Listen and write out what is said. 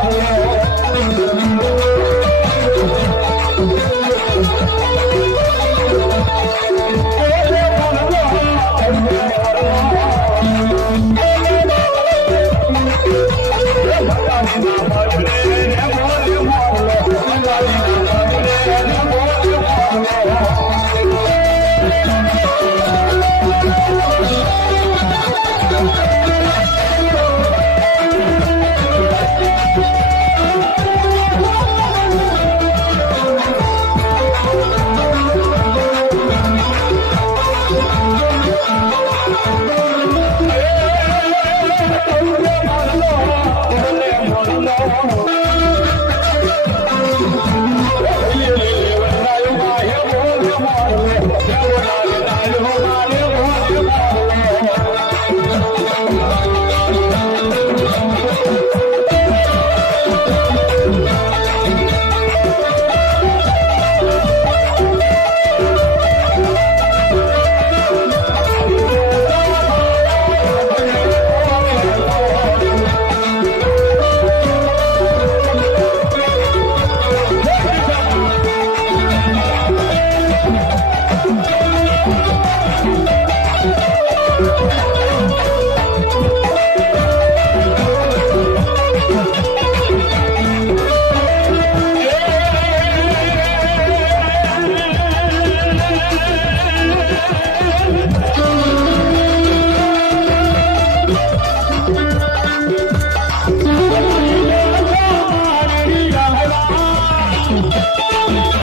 I'm Thank you.